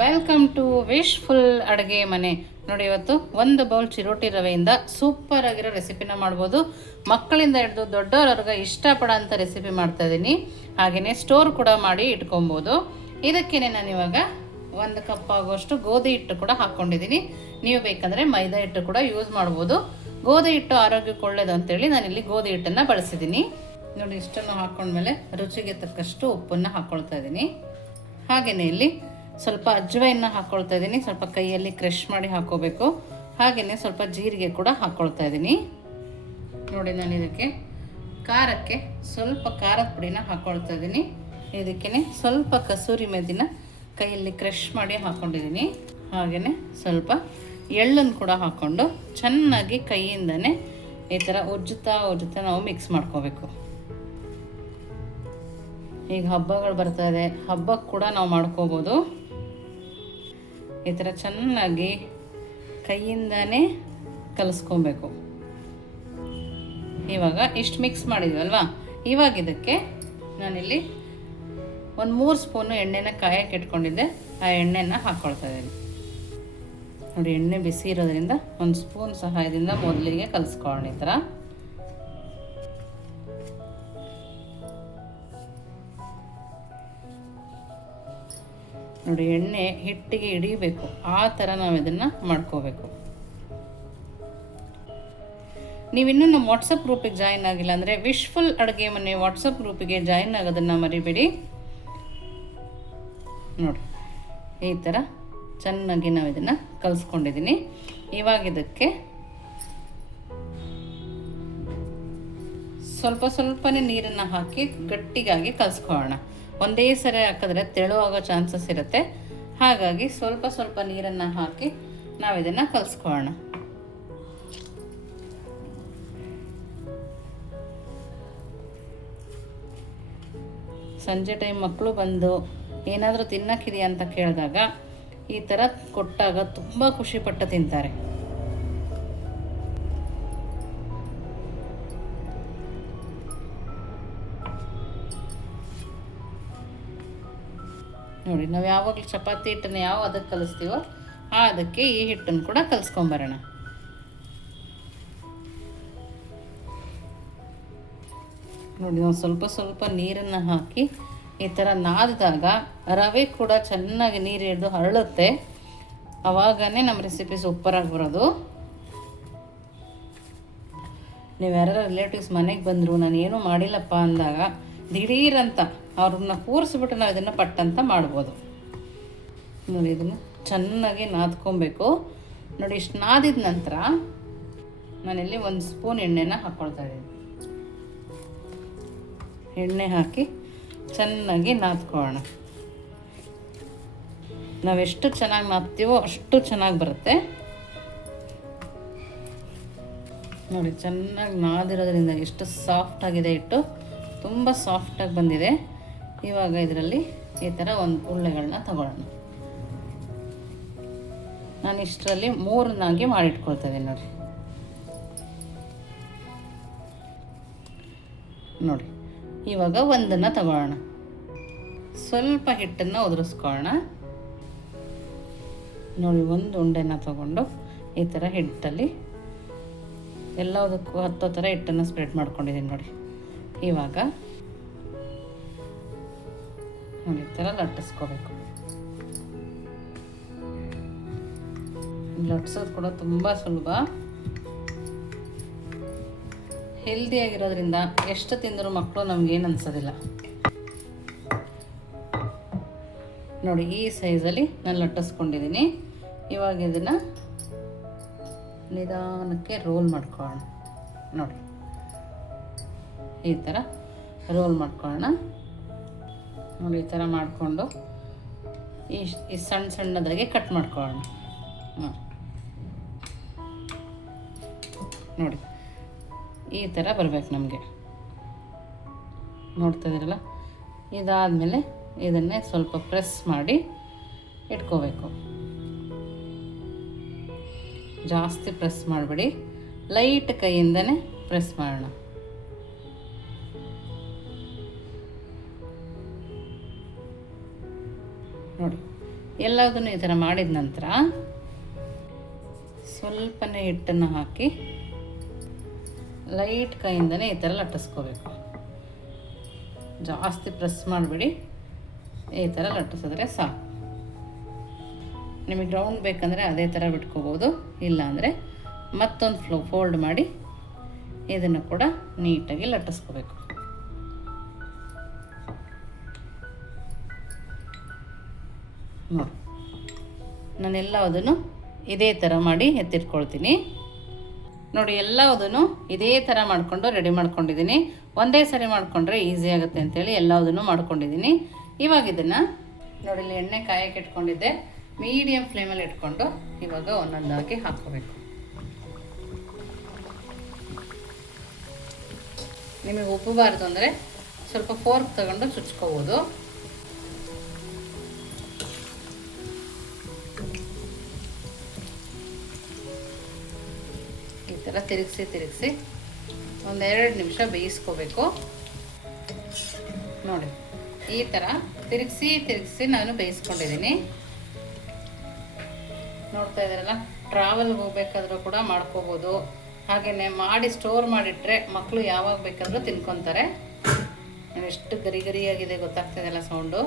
Welcome to wishful ಅಡುಗೆ ಮನೆ. ನೋಡಿ, ಇವತ್ತು ಒಂದು ಬೌಲ್ ಚಿರೋಟಿ ರವೆಯಿಂದ ಸೂಪರ್ ಆಗಿರೋ ರೆಸಿಪಿನ ಮಾಡ್ಬೋದು. ಮಕ್ಕಳಿಂದ ಹಿಡಿದು ದೊಡ್ಡವರವ್ರಿಗೆ ಇಷ್ಟಪಡೋಂಥ ರೆಸಿಪಿ ಮಾಡ್ತಾ ಇದ್ದೀನಿ. ಹಾಗೆಯೇ ಸ್ಟೋರ್ ಕೂಡ ಮಾಡಿ ಇಟ್ಕೊಬೋದು. ಇದಕ್ಕೇನೆ ನಾನು ಇವಾಗ 1 ಕಪ್ ಆಗುವಷ್ಟು ಗೋಧಿ ಹಿಟ್ಟು ಕೂಡ ಹಾಕ್ಕೊಂಡಿದ್ದೀನಿ. ನೀವು ಬೇಕಂದರೆ ಮೈದಾ ಹಿಟ್ಟು ಕೂಡ ಯೂಸ್ ಮಾಡ್ಬೋದು. ಗೋಧಿ ಹಿಟ್ಟು ಆರೋಗ್ಯಕ್ಕೆ ಒಳ್ಳೆಯದು ಅಂತೇಳಿ ನಾನಿಲ್ಲಿ ಗೋಧಿ ಹಿಟ್ಟನ್ನು ಬಳಸಿದ್ದೀನಿ. ನೋಡಿ, ಇಷ್ಟನ್ನು ಹಾಕ್ಕೊಂಡ್ಮೇಲೆ ರುಚಿಗೆ ತಕ್ಕಷ್ಟು ಉಪ್ಪನ್ನು ಹಾಕ್ಕೊಳ್ತಾ ಇದ್ದೀನಿ. ಹಾಗೆಯೇ ಇಲ್ಲಿ ಸ್ವಲ್ಪ ಅಜ್ವೈನ ಹಾಕ್ಕೊಳ್ತಾ ಇದ್ದೀನಿ. ಸ್ವಲ್ಪ ಕೈಯಲ್ಲಿ ಕ್ರಷ್ ಮಾಡಿ ಹಾಕ್ಕೋಬೇಕು. ಹಾಗೆಯೇ ಸ್ವಲ್ಪ ಜೀರಿಗೆ ಕೂಡ ಹಾಕ್ಕೊಳ್ತಾ ಇದ್ದೀನಿ. ನೋಡಿ, ನಾನು ಇದಕ್ಕೆ ಖಾರಕ್ಕೆ ಸ್ವಲ್ಪ ಖಾರದ ಪುಡಿನ ಹಾಕ್ಕೊಳ್ತಾ ಇದ್ದೀನಿ. ಇದಕ್ಕೇ ಸ್ವಲ್ಪ ಕಸೂರಿ ಮೆದಿನ ಕೈಯಲ್ಲಿ ಕ್ರಷ್ ಮಾಡಿ ಹಾಕ್ಕೊಂಡಿದ್ದೀನಿ. ಹಾಗೆಯೇ ಸ್ವಲ್ಪ ಎಳ್ಳನ್ನು ಕೂಡ ಹಾಕ್ಕೊಂಡು ಚೆನ್ನಾಗಿ ಕೈಯಿಂದನೇ ಈ ಥರ ಉಜ್ಜುತ್ತಾ ನಾವು ಮಿಕ್ಸ್ ಮಾಡ್ಕೋಬೇಕು. ಈಗ ಹಬ್ಬಗಳು ಬರ್ತಾ ಇದೆ, ಹಬ್ಬಕ್ಕೆ ಕೂಡ ನಾವು ಮಾಡ್ಕೋಬೋದು. ಈ ಥರ ಚೆನ್ನಾಗಿ ಕೈಯಿಂದನೇ ಕಲಿಸ್ಕೊಬೇಕು. ಇವಾಗ ಇಷ್ಟು ಮಿಕ್ಸ್ ಮಾಡಿದ್ವಲ್ವಾ, ಇವಾಗ ಇದಕ್ಕೆ ನಾನಿಲ್ಲಿ 3 ಸ್ಪೂನು ಎಣ್ಣೆನ ಕಾಯಕ್ಕೆ ಇಟ್ಕೊಂಡಿದ್ದೆ. ಆ ಎಣ್ಣೆನ ಹಾಕ್ಕೊಳ್ತಾ ಇದ್ದೀನಿ. ನೋಡಿ, ಎಣ್ಣೆ ಬಿಸಿ ಇರೋದ್ರಿಂದ 1 ಸ್ಪೂನ್ ಸಹಾಯದಿಂದ ಮೊದಲಿಗೆ ಕಲಿಸ್ಕೊಳ್ಳೋಣ. ಈ ಥರ ನೋಡಿ, ಎಣ್ಣೆ ಹಿಟ್ಟಿಗೆ ಹಿಡಿಬೇಕು. ಆ ಥರ ನಾವು ಇದನ್ನು ಮಾಡ್ಕೋಬೇಕು. ನೀವಿನ್ನೂ ನಮ್ಮ ವಾಟ್ಸಪ್ ಗ್ರೂಪಿಗೆ ಜಾಯಿನ್ ಆಗಿಲ್ಲ ಅಂದರೆ ವಿಶ್ಫುಲ್ ಅಡುಗೆ ಮನೆ ವಾಟ್ಸಪ್ ಗ್ರೂಪಿಗೆ ಜಾಯಿನ್ ಆಗೋದನ್ನು ಮರಿಬೇಡಿ. ನೋಡಿ, ಈ ಥರ ಚೆನ್ನಾಗಿ ನಾವು ಇದನ್ನು ಕಲಿಸ್ಕೊಂಡಿದ್ದೀನಿ. ಇವಾಗ ಇದಕ್ಕೆ ಸ್ವಲ್ಪನೇ ನೀರನ್ನು ಹಾಕಿ ಗಟ್ಟಿಗಾಗಿ ಕಲಿಸ್ಕೊಳ್ಳೋಣ. ಒಂದೇ ಸರಿ ಹಾಕಿದ್ರೆ ತೆಳುವಾಗೋ ಚಾನ್ಸಸ್ ಇರುತ್ತೆ. ಹಾಗಾಗಿ ಸ್ವಲ್ಪ ನೀರನ್ನು ಹಾಕಿ ನಾವು ಇದನ್ನು ಕಲಿಸ್ಕೊಳ್ಳೋಣ. ಸಂಜೆ ಟೈಮ್ ಮಕ್ಕಳು ಬಂದು ಏನಾದರೂ ತಿನ್ನಕ್ಕಿದೆಯಾ ಅಂತ ಕೇಳಿದಾಗ ಈ ಥರ ಕೊಟ್ಟಾಗ ತುಂಬ ಖುಷಿಪಟ್ಟು ತಿಂತಾರೆ. ನೋಡಿ, ನಾವು ಯಾವಾಗಲೂ ಚಪಾತಿ ಹಿಟ್ಟನ್ನು ಅದಕ್ಕೆ ಕಲಿಸ್ತೀವೋ ಅದಕ್ಕೆ ಈ ಹಿಟ್ಟನ್ನು ಕೂಡ ಕಲಿಸ್ಕೊಂಬರೋಣ. ನೋಡಿ, ನಾವು ಸ್ವಲ್ಪ ನೀರನ್ನು ಹಾಕಿ ಈ ಥರ ನಾದಿದಾಗ ರವೆ ಕೂಡ ಚೆನ್ನಾಗಿ ನೀರು ಹಿಡಿದು ಹರಳುತ್ತೆ. ಆವಾಗನೇ ನಮ್ಮ ರೆಸಿಪಿ ಸೂಪರಾಗಿ ಬರೋದು. ನೀವು ಯಾರು ರಿಲೇಟಿವ್ಸ್ ಮನೆಗೆ ಬಂದರು, ನಾನು ಏನೂ ಮಾಡಿಲ್ಲಪ್ಪ ಅಂದಾಗ ದಿಢೀರಂತ ಅವ್ರನ್ನ ಕೂರಿಸ್ಬಿಟ್ಟು ನಾವು ಇದನ್ನು ಪಟ್ಟಂತ ಮಾಡ್ಬೋದು. ನೋಡಿ, ಇದನ್ನು ಚೆನ್ನಾಗಿ ನಾದ್ಕೊಬೇಕು. ನೋಡಿ, ಇಷ್ಟು ನಾದಿದ ನಂತರ ನಾನಿಲ್ಲಿ 1 ಸ್ಪೂನ್ ಎಣ್ಣೆನ ಹಾಕ್ಕೊಳ್ತಾ ಇದ್ದೀನಿ. ಎಣ್ಣೆ ಹಾಕಿ ಚೆನ್ನಾಗಿ ನಾದ್ಕೊಳ್ಳೋಣ. ನಾವೆಷ್ಟು ಚೆನ್ನಾಗಿ ನಾದ್ತೀವೋ ಅಷ್ಟು ಚೆನ್ನಾಗಿ ಬರುತ್ತೆ. ನೋಡಿ, ಚೆನ್ನಾಗಿ ನಾದಿರೋದ್ರಿಂದ ಎಷ್ಟು ಸಾಫ್ಟಾಗಿದೆ ಹಿಟ್ಟು, ತುಂಬ ಸಾಫ್ಟಾಗಿ ಬಂದಿದೆ. ಇವಾಗ ಇದರಲ್ಲಿ ಈ ಥರ 1 ಉಳ್ಳೆಗಳನ್ನ ತಗೊಳ್ಳೋಣ. ನಾನು ಇಷ್ಟರಲ್ಲಿ 3 ಮಾಡಿಟ್ಕೊಳ್ತಾ ಇದ್ದೀನಿ. ನೋಡಿ, ಇವಾಗ 1 ತಗೊಳ್ಳೋಣ. ಸ್ವಲ್ಪ ಹಿಟ್ಟನ್ನು ಉದುರಿಸ್ಕೊಳ್ಳೋಣ. ನೋಡಿ, 1 ಉಂಡೆನ ತಗೊಂಡು ಈ ಥರ ಹಿಟ್ಟಲ್ಲಿ ಎಲ್ಲದಕ್ಕೂ ಹತ್ತೋ ಥರ ಹಿಟ್ಟನ್ನು ಸ್ಪ್ರೆಡ್ ಮಾಡ್ಕೊಂಡಿದ್ದೀನಿ. ನೋಡಿ, ಇವಾಗ ನೋಡಿ ಈ ಥರ ಲಟ್ಟಿಸ್ಕೋಬೇಕು. ಲಟ್ಸೋದು ಕೂಡ ತುಂಬ ಸುಲಭ. ಹೆಲ್ದಿಯಾಗಿರೋದ್ರಿಂದ ಎಷ್ಟು ತಿಂದರೂ ಮಕ್ಕಳು ನಮಗೇನು ಅನ್ಸೋದಿಲ್ಲ. ನೋಡಿ, ಈ ಸೈಜಲ್ಲಿ ನಾನು ಲಟ್ಟಿಸ್ಕೊಂಡಿದ್ದೀನಿ. ಇವಾಗ ಇದನ್ನು ನಿಧಾನಕ್ಕೆ ರೋಲ್ ಮಾಡ್ಕೊಳ್ಳೋಣ. ನೋಡಿ, ಈ ಥರ ರೋಲ್ ಮಾಡ್ಕೊಳ್ಳೋಣ. ನೋಡಿ, ಈ ಥರ ಮಾಡಿಕೊಂಡು ಈ ಸಣ್ಣದಾಗಿ ಕಟ್ ಮಾಡ್ಕೊಳ್ಳೋಣ. ನೋಡಿ, ಈ ಥರ ಬರಬೇಕು ನಮಗೆ. ನೋಡ್ತಾ ಇದ್ದೀರಲ್ಲ, ಇದಾದಮೇಲೆ ಇದನ್ನೇ ಸ್ವಲ್ಪ ಪ್ರೆಸ್ ಮಾಡಿ ಇಟ್ಕೋಬೇಕು. ಜಾಸ್ತಿ ಪ್ರೆಸ್ ಮಾಡಬೇಡಿ, ಲೈಟ್ ಕೈಯಿಂದನೇ ಪ್ರೆಸ್ ಮಾಡೋಣ. ನೋಡಿ, ಎಲ್ಲದನ್ನು ಈ ಥರ ಮಾಡಿದ ನಂತರ ಸ್ವಲ್ಪನೇ ಹಿಟ್ಟನ್ನು ಹಾಕಿ ಲೈಟ್ ಕೈಯಿಂದನೇ ಈ ಥರ ಲಟ್ಟಿಸ್ಕೋಬೇಕು. ಜಾಸ್ತಿ ಪ್ರೆಸ್ ಮಾಡಿಬಿಡಿ, ಈ ಥರ ಲಟ್ಟಿಸಿದ್ರೆ ಸಾಕು. ನಿಮಗೆ ರೌಂಡ್ ಬೇಕಂದರೆ ಅದೇ ಥರ ಬಿಟ್ಕೋಬೋದು, ಇಲ್ಲಾಂದರೆ ಮತ್ತೊಂದು ಫೋಲ್ಡ್ ಮಾಡಿ ಇದನ್ನು ಕೂಡ ನೀಟಾಗಿ ಲಟ್ಟಿಸ್ಕೋಬೇಕು. ನೋಡಿ, ನಾನೆಲ್ಲದನ್ನು ಇದೇ ಥರ ಮಾಡಿ ಎತ್ತಿಟ್ಕೊಳ್ತೀನಿ. ನೋಡಿ, ಎಲ್ಲದನ್ನು ಇದೇ ಥರ ಮಾಡಿಕೊಂಡು ರೆಡಿ ಮಾಡ್ಕೊಂಡಿದ್ದೀನಿ. ಒಂದೇ ಸರಿ ಮಾಡಿಕೊಂಡ್ರೆ ಈಸಿ ಆಗುತ್ತೆ ಅಂತೇಳಿ ಎಲ್ಲದನ್ನು ಮಾಡ್ಕೊಂಡಿದ್ದೀನಿ. ಇವಾಗ ಇದನ್ನು ನೋಡಿ, ಇಲ್ಲಿ ಎಣ್ಣೆ ಕಾಯಕ್ಕೆ ಇಟ್ಕೊಂಡಿದ್ದೆ. ಮೀಡಿಯಮ್ ಫ್ಲೇಮಲ್ಲಿ ಇಟ್ಕೊಂಡು ಇವಾಗ ಒಂದೊಂದಾಗಿ ಹಾಕ್ಕೋಬೇಕು. ನಿಮಗೆ ಉಪ್ಪಬಾರ್ದು ಅಂದರೆ ಸ್ವಲ್ಪ ಫೋರ್ಕ್ ತಗೊಂಡು ಚುಚ್ಕೋಬೋದು. ಈ ಥರ ತಿರುಗಿಸಿ ಒಂದೆರಡು ನಿಮಿಷ ಬೇಯಿಸ್ಕೋಬೇಕು. ನೋಡಿ, ಈ ಥರ ತಿರುಗಿಸಿ ನಾನು ಬೇಯಿಸ್ಕೊಂಡಿದ್ದೀನಿ. ನೋಡ್ತಾ ಇದ್ದೀರಲ್ಲ, ಟ್ರಾವೆಲ್ಗೆ ಹೋಗ್ಬೇಕಾದ್ರೂ ಕೂಡ ಮಾಡ್ಕೋಬೋದು. ಹಾಗೆಯೇ ಮಾಡಿ ಸ್ಟೋರ್ ಮಾಡಿಟ್ರೆ ಮಕ್ಕಳು ಯಾವಾಗ ಬೇಕಾದರೂ ತಿನ್ಕೊತಾರೆ. ಎಷ್ಟು ಗರಿಯಾಗಿದೆ ಗೊತ್ತಾಗ್ತಿದೆಯಲ್ಲ ಸೌಂಡು.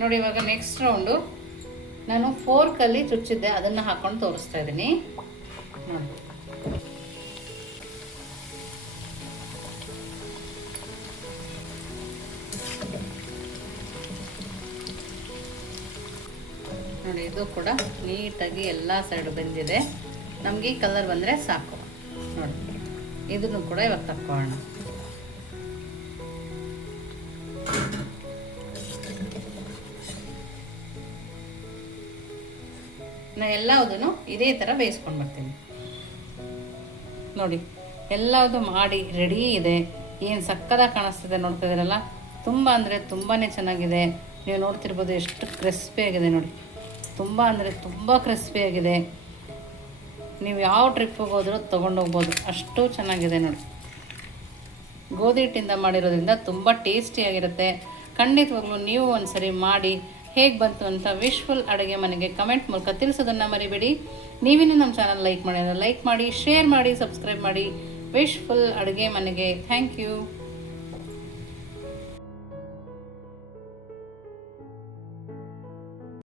ನೋಡಿ, ಇವಾಗ ನೆಕ್ಸ್ಟ್ ರೌಂಡು ನಾನು ಫೋರ್ಕಲ್ಲಿ ಚುಚ್ಚಿದ್ದೆ, ಅದನ್ನು ಹಾಕೊಂಡು ತೋರಿಸ್ತಾ ಇದ್ದೀನಿ. ನೋಡಿ, ನೋಡಿ, ಇದು ಕೂಡ ನೀಟಾಗಿ ಎಲ್ಲ ಸೈಡು ಬೆಂದಿದೆ. ನಮಗೆ ಈ ಕಲರ್ ಬಂದರೆ ಸಾಕು. ನೋಡಿ, ಇದನ್ನು ಕೂಡ ಇವಾಗ ತಕ್ಕೊಳ್ಳೋಣ. ನಾನು ಎಲ್ಲದನ್ನು ಇದೇ ಥರ ಬೇಯಿಸ್ಕೊಂಡು ಬರ್ತೀನಿ. ನೋಡಿ, ಎಲ್ಲದು ಮಾಡಿ ರೆಡಿ ಇದೆ. ಏನು ಸಕ್ಕದಾಗಿ ಕಾಣಿಸ್ತಿದೆ ನೋಡ್ತಾ ಇದ್ದೀರಲ್ಲ. ತುಂಬ ಅಂದರೆ ತುಂಬಾ ಚೆನ್ನಾಗಿದೆ. ನೀವು ನೋಡ್ತಿರ್ಬೋದು ಎಷ್ಟು ಕ್ರಿಸ್ಪಿಯಾಗಿದೆ. ನೋಡಿ, ತುಂಬ ಅಂದರೆ ತುಂಬ ಕ್ರಿಸ್ಪಿಯಾಗಿದೆ. ನೀವು ಯಾವ ಟ್ರಿಪ್ಪಿಗೆ ಹೋದರೂ ತೊಗೊಂಡೋಗ್ಬೋದು, ಅಷ್ಟು ಚೆನ್ನಾಗಿದೆ. ನೋಡಿ, ಗೋಧಿ ಹಿಟ್ಟಿಂದ ಮಾಡಿರೋದ್ರಿಂದ ತುಂಬ ಟೇಸ್ಟಿಯಾಗಿರುತ್ತೆ. ಖಂಡಿತವಾಗ್ಲೂ ನೀವು ಒಂದು ಸರಿ ಮಾಡಿ ಹೇಗೆ ಬಂತು ಅಂತ ವಿಶ್ಫುಲ್ ಅಡುಗೆ ಮನೆಗೆ ಕಮೆಂಟ್ ಮೂಲಕ ತಿಳಿಸೋದನ್ನು ಮರಿಬೇಡಿ. ನೀವಿನ್ನೂ ನಮ್ಮ ಚಾನಲ್ ಲೈಕ್ ಮಾಡಿ, ಶೇರ್ ಮಾಡಿ, ಸಬ್ಸ್ಕ್ರೈಬ್ ಮಾಡಿ. ವಿಶ್ಫುಲ್ ಅಡುಗೆ ಮನೆಗೆ ಥ್ಯಾಂಕ್ ಯು.